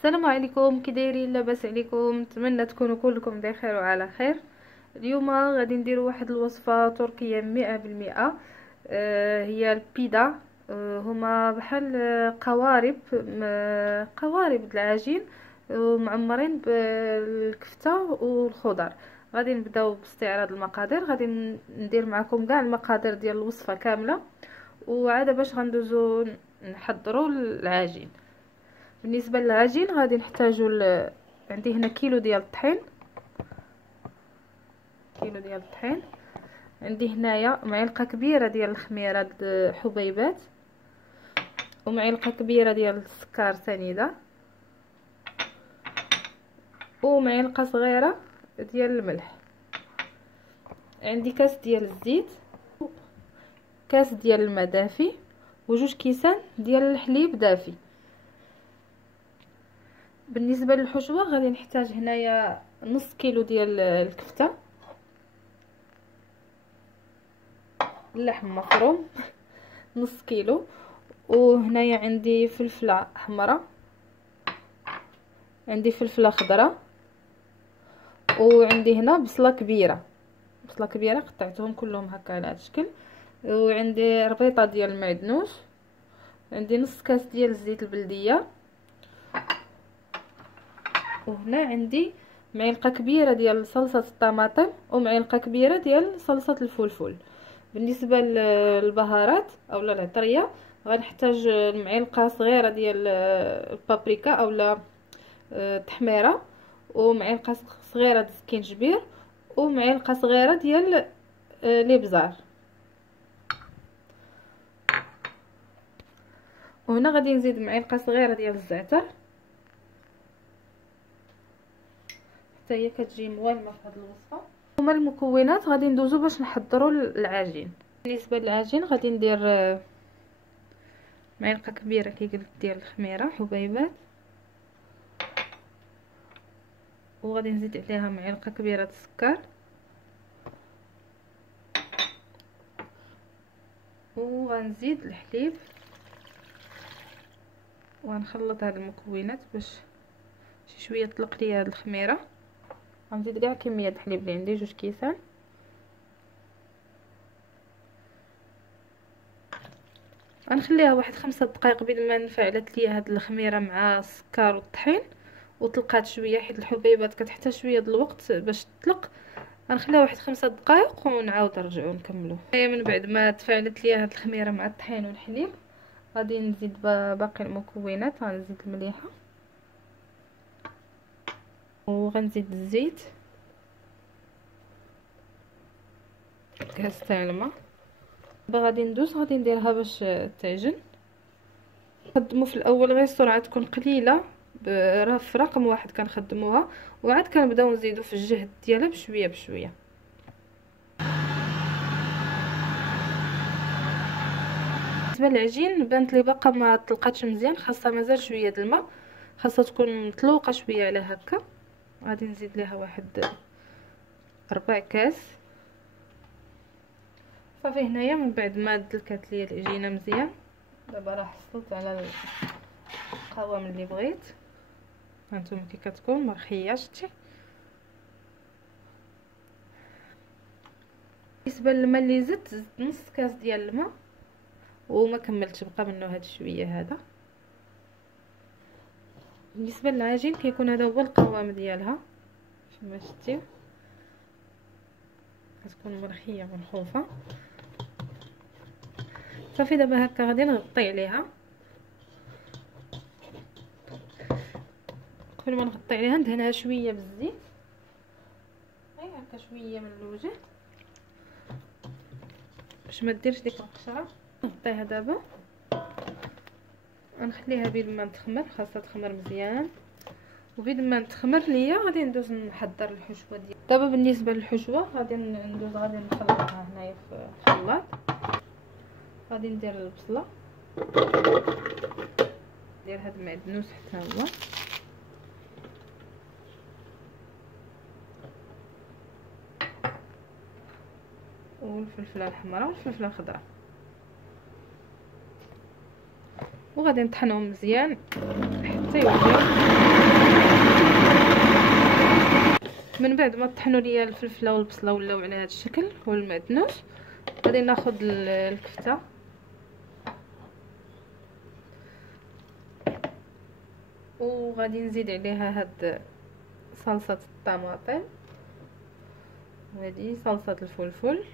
السلام عليكم، كي دايرين؟ لاباس عليكم؟ نتمنى تكونوا كلكم بخير وعلى خير. اليوم غادي نديروا واحد الوصفه تركيه 100%. هي البيدا. هما بحال قوارب العجين، معمرين بالكفته والخضر. غادي نبداو باستعراض المقادير. غادي ندير معكم كاع المقادير ديال الوصفه كامله، وعاد باش غندوزو نحضروا العجين. بالنسبه للعجين غادي نحتاجوا عندي هنا كيلو ديال الطحين. عندي هنايا معلقه كبيره ديال الخميره حبيبات، ومعلقه كبيره ديال السكر سنيده، ومعلقه صغيره ديال الملح. عندي كاس ديال الزيت، كاس ديال الماء دافي، وجوج كيسان ديال الحليب دافي. بالنسبه للحشوه غادي نحتاج هنايا نص كيلو ديال الكفته، اللحم مفروم نص كيلو، وهنايا عندي فلفله حمراء، عندي فلفله خضراء، وعندي هنا بصله كبيره قطعتهم كلهم هكا على هذا الشكل، وعندي ربيطه ديال المعدنوس، عندي نص كاس ديال الزيت البلديه، وهنا عندي معلقه كبيره ديال صلصه الطماطم، ومعلقه كبيره ديال صلصه الفلفل. بالنسبه للبهارات او العطريه غنحتاج معلقه صغيره ديال البابريكا او التحميره، ومعلقه صغيره ديال السكينجبير، ومعلقه صغيره ديال الابزار. وهنا غادي نزيد معلقه صغيره ديال الزعتر، حتى هي كتجي موالمه في هذه الوصفه. هما المكونات غادي ندوزو باش نحضروا العجين. بالنسبه للعجين غادي ندير معلقه كبيره كي قلت ديال الخميره حبيبات، وغادي نزيد عليها معلقه كبيره السكر، وغنزيد الحليب، وغنخلط هاد المكونات باش شي شويه تطلق لي هاد الخميره. غنزيد كاع كميه الحليب اللي عندي، جوج كيسان. غنخليها واحد 5 دقائق بين ما نفعلت ليا هاد الخميره مع السكر والطحين وطلقات شويه، حيت الحبيبات كتحتاج شويه د الوقت باش تطلق. غنخليها واحد 5 دقائق ونعاود نرجعو نكملو. هي من بعد ما تفاعلت ليا هاد الخميره مع الطحين والحليب غادي نزيد باقي المكونات. غنزيد المليحه، وغنزيد الزيت، كاس تاع الماء. غادي نديرها باش تعجن. نخدمو في الاول غير السرعه تكون قليله، راه في رقم واحد كنخدموها، وعاد كنبداو نزيدو في الجهد ديالها بشويه بشويه. بالنسبه للعجين بانت لي باقا ما طلقاتش مزيان، خاصها مازال شويه د الماء، خاصها تكون مطلوقه شويه على هكا. غادي نزيد ليها واحد 4 كاس. صافي هنايا من بعد ما دلكات ليا العجينه مزيان، دابا راه حصلت على القوام اللي بغيت. هانتوما كي كتكون مرخيه، شتي. بالنسبه للماء اللي زدت نص كاس ديال الماء وما كملتش، بقى منه هاد شويه هذا. بالنسبه للعجين كيكون هذا هو القوام ديالها كما شتي، كتكون مرخيه منخوفه. صافي دابا هكا غادي نغطي عليها. قبل ما نغطي عليها ندهنها شويه بالزيت، غير هكا شويه من الوجه باش ما ديرش ديك القشره. نغطيها دابا، غنخليها بين ما تخمر، خاصها تخمر مزيان. وبين ما تخمر ليا غادي ندوز نحضر الحشوه ديالي. دابا بالنسبه للحشوه غادي نخلطها هنايا في الخلاط. غادي ندير البصله، ندير هاد المعدنوس حتى هو، والفلفله الحمراء والفلفله الخضراء، وغادي نطحنهم مزيان حتى يوليو من بعد ما طحنوا ليا الفلفله والبصله ولاو على هذا الشكل والمعدنوس، غادي ناخذ الكفته وغادي نزيد عليها هاد صلصه الطماطم، وهذه صلصه الفلفل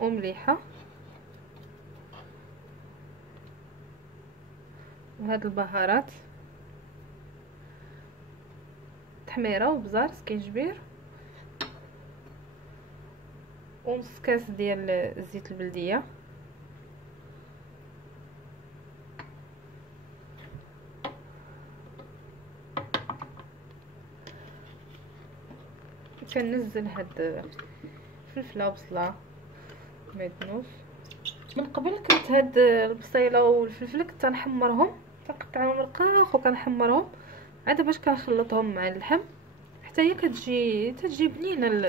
ومليحه، وهاد البهارات تحميره وبزار سكينجبير، ونص كاس ديال الزيت البلديه، كنزل هاد الفلفله وبصله معدنوس. من قبل كنت هاد البصيله والفلفل كنت نحمرهم، كنقطعهم رقاق وكنحمرهم عاد باش كنخلطهم مع اللحم حتى هي كتجي بنينه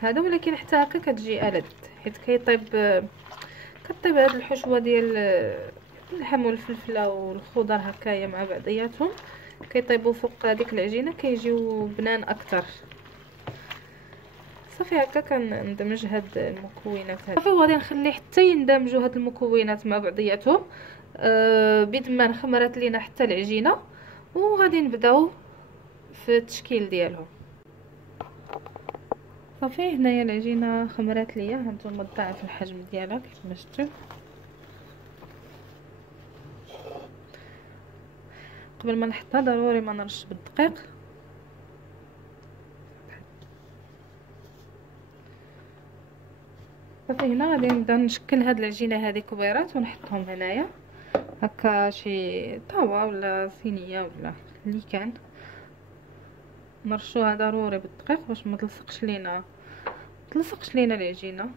هذا، ولكن حتى هكا كتجي ألذ حيت كطيب هاد الحشوه ديال اللحم والفلفله والخضر هكايا مع بعضياتهم، كيطيبوا فوق هذيك العجينه كيجيو بنان اكثر. صافي هكا كندمج هاد المكونات هادي، صافي وغادي نخلي حتى يندمجوا هاد المكونات مع بعضياتهم بيد ما خمرات لينا حتى العجينه، وغادي نبداو في التشكيل ديالهم. صافي هنايا العجينه خمرات ليا، هانتوما ضاعف الحجم ديالها كيف ما شفتوا. قبل ما نحطها ضروري ما نرش بالدقيق، صافي هنا غادي نبدا نشكل هاد العجينه هذه كبيرات ونحطهم هنايا هكا شي طاوه ولا صينيه ولا اللي كان، نرشوها ضروري بالدقيق باش ما تلصقش لينا العجينه.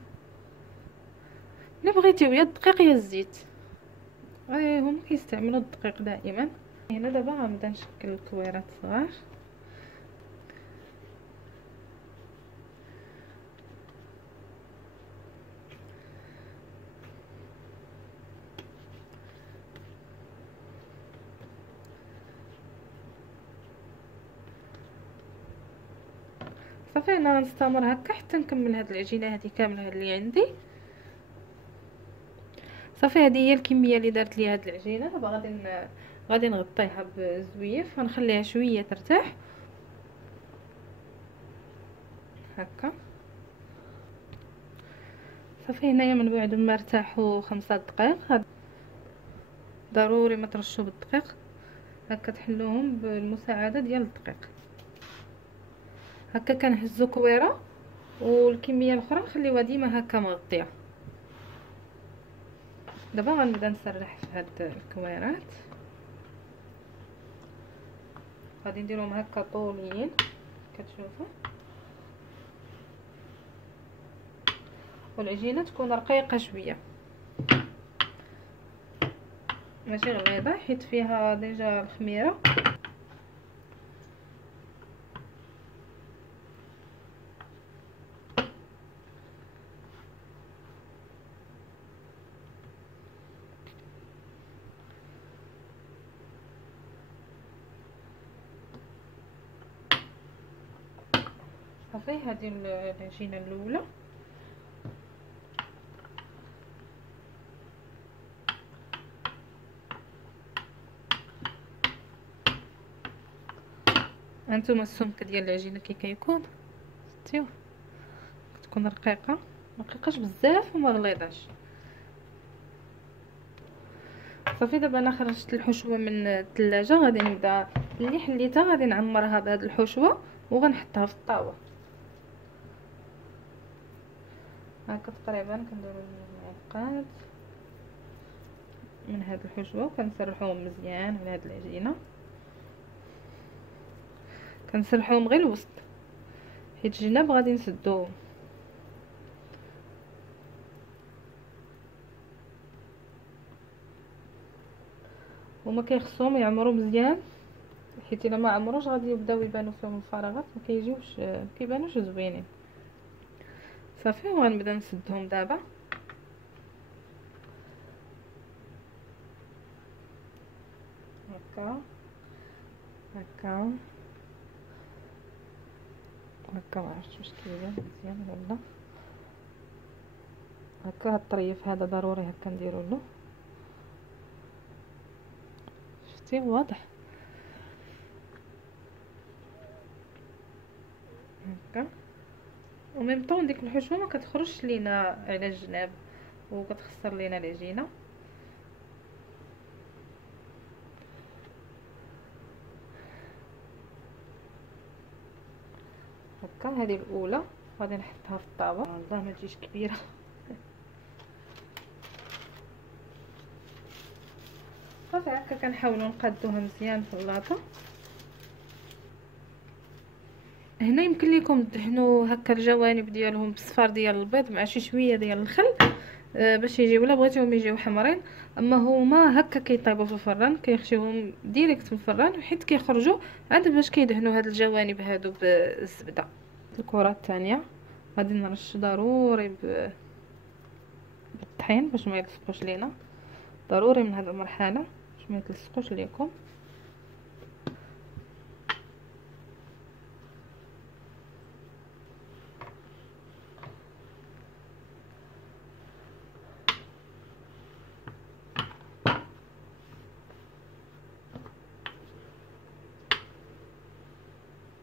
الا بغيتيو يا الدقيق يا الزيت، هما كيستعملوا الدقيق دائما. هنا دابا غنبدا نشكل الكويرات صغار، صافي انا غنستمر هكا حتى نكمل هاد العجينه هذه كامله اللي عندي. صافي هذه هي الكميه اللي دارت لي هاد العجينه. دابا غادي نغطيها بزويف ونخليها شويه ترتاح هكا. صافي هنايا من بعد ما ارتاحوا 5 دقائق ضروري ما ترشوا بالدقيق، هكا تحلوهم بالمساعده ديال الدقيق هكا. كنهزو كويره والكميه الاخرى نخليوها ديما هكا مغطيه. دابا غنبدا نسرح في هاد الكويرات، غادي نديرهم هكا طوليين كتشوفوا، والعجينه تكون رقيقه شويه ماشي غليظه حيت فيها ديجا الخميره. صافي هذه العجينه الاولى. هانتوما السمك ديال العجينه كي كيكون شفتيو، كتكون رقيقه مابقاش بزاف وما غليظاش. صافي دابا انا خرجت الحشوه من الثلاجه، غادي نبدا اللي حليتها غادي نعمرها بهاد الحشوه وغنحطها في الطاوه هكا تقريبا. كنديروا معلقات من هاد الحشوه وكنسرحوهم مزيان على هاد العجينه، كنسرحوهم غير الوسط حيت الجناب غادي نسدوهم. هما كيخصهم يعمروا مزيان حيت الا ما عمروش غادي يبداو يبانوا فيهم الفراغات ما كيبانوش زوينين. صافي وغنبدا نسدهم دابا هكا هكا هكا. ما عرفتش واش كيبان مزيان ولا لا. هكا هاد الطريف هذا ضروري هكا نديرو له. شفتي واضح هكا. وميم طون ديك الحشوه ما كتخرجش لينا على الجناب وكتخسر لينا العجينه. هكا هذه الاولى غادي نحطها في الطابه والله ما تجيش كبيره. صافي هكا كنحاولوا نقادوها مزيان في اللاطه. هنا يمكن لكم تدهنوا هكا الجوانب ديالهم بالصفار ديال البيض مع شي شويه ديال الخل باش يجيو، ولا بغيتوهم يجيو حمرين. اما هما هكا كيطيبوا في الفران كيخشيوهم ديريكت في الفران، وحيت كيخرجوا عاد باش كيدهنوا هاد الجوانب هادو بالزبده. الكره الثانيه غادي نرش ضروري بالطحين باش ما يلصقوش لينا، ضروري من هاد المرحله باش ما يتلصقوش ليكم.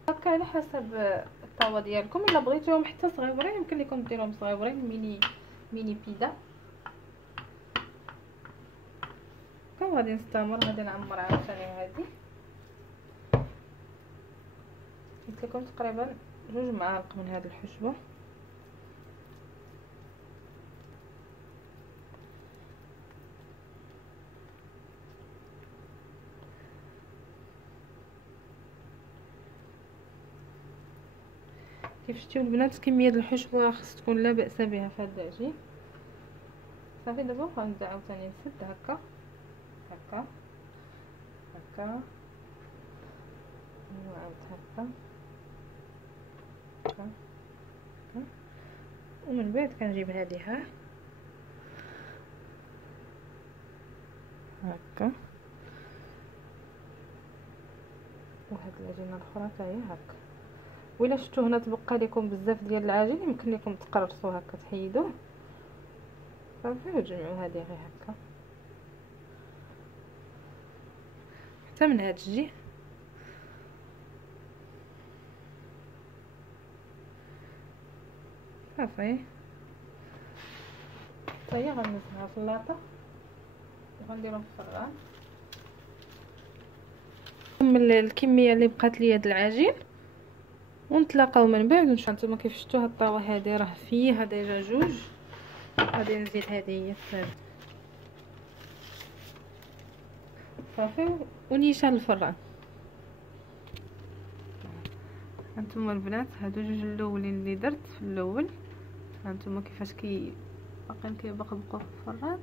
هكا على حسب الطاوه ديالكم، الا بغيتوهم حتى صغيورين يمكن لكم ديروهم صغيورين ميني بيدا. غادي نستمر، غادي نعمر عاوتاني هادي. قلت لكم تقريبا 2 معالق من هاد الحشوه. كيف شفتوا البنات كميه الحشوه خص تكون لا باس بها في هذا العجين. صافي دابا غنبدا عاوتاني نسد هكا هكا هكا وعاود هكا هكا، ومن بعد كنجيب هذه هكا، وهاد العجينه الاخرى حتى هي هكا. وإلا شفتوا هنا تبقى لكم بزاف ديال العجين يمكن لكم تقرصوا هكا تحيدوه صافي وتجمعوا هذه غير هكا حتى من هاد الجهه. صافي حتى هي غنزها في اللاطه وغنديرهم في الفران. نكمل الكميه اللي بقات لي د العجين ونتلاقاو من بعد نشوفوا. نتوما كيف شفتوا هاد الطاوه هذه راه فيها ديجا 2. غادي نزيد هذه هي الثالثه صافي ونيشان الفران. هانتوما البنات هادو 2 الاولين اللي درت في الاول، هانتوما كيفاش باقيين كيبقبقوا في الفران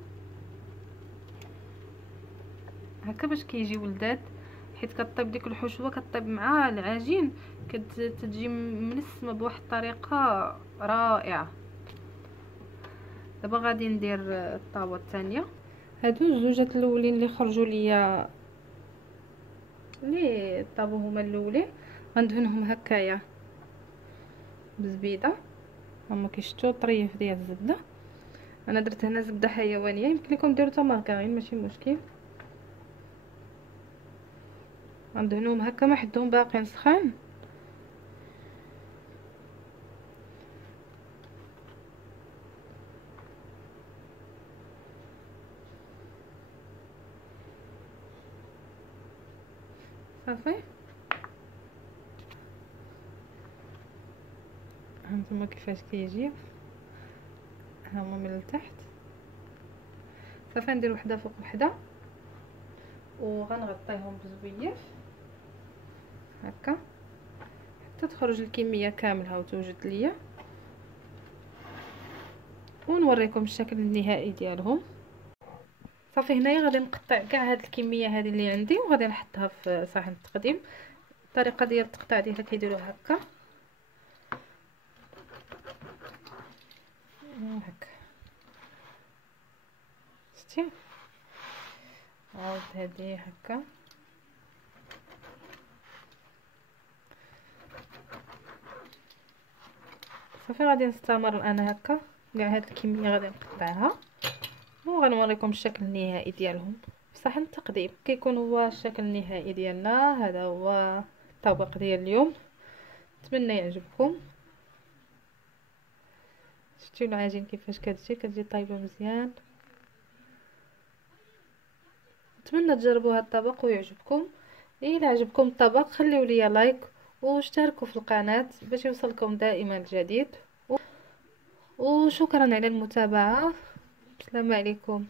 هكا باش كيجيو لذات، حيت كطيب ديك الحشوه كطيب مع العجين كتجي منسمه بواحد الطريقه رائعه. دابا غادي ندير الطاوه الثانيه. هادو 2 الاولين اللي خرجوا ليا اللي طابو هما الاولين غندهنهم هكايا بزبيده. هما كيشتو طريف ديال الزبده، انا درت هنا زبده حيوانيه، يمكن لكم ديروا حتى مارغرين ماشي مشكل. غندهنوهم هكا ما حدهم باقيين سخان. صافي هانتوما كيفاش كيجيو هما من التحت. صافي ندير وحده فوق وحده وغنغطيهم بزويف هكا حتى تخرج الكميه كامله وتوجد ليا، ونوريكم الشكل النهائي ديالهم. صافي هنايا غادي نقطع كاع هاد الكميه هذه اللي عندي وغادي نحطها في صحن التقديم. الطريقه ديال التقطيع ديالها كيديروها هكا هكا شتي، عاود هذه هكا صافي غادي نستمر انا هكا كاع هاد الكميه غادي نقطعها وغنوريكم الشكل النهائي ديالهم في صحن التقديم. كيكون هو الشكل النهائي ديالنا. هذا هو الطبق ديال اليوم، نتمنى يعجبكم. شفتوا العجين كيفاش كتجي طايبه مزيان. نتمنى تجربوا هذا الطبق ويعجبكم. الا عجبكم الطبق خليوا لي لايك واشتركوا في القناه باش يوصلكم دائما الجديد. وشكرا على المتابعه. السلام عليكم.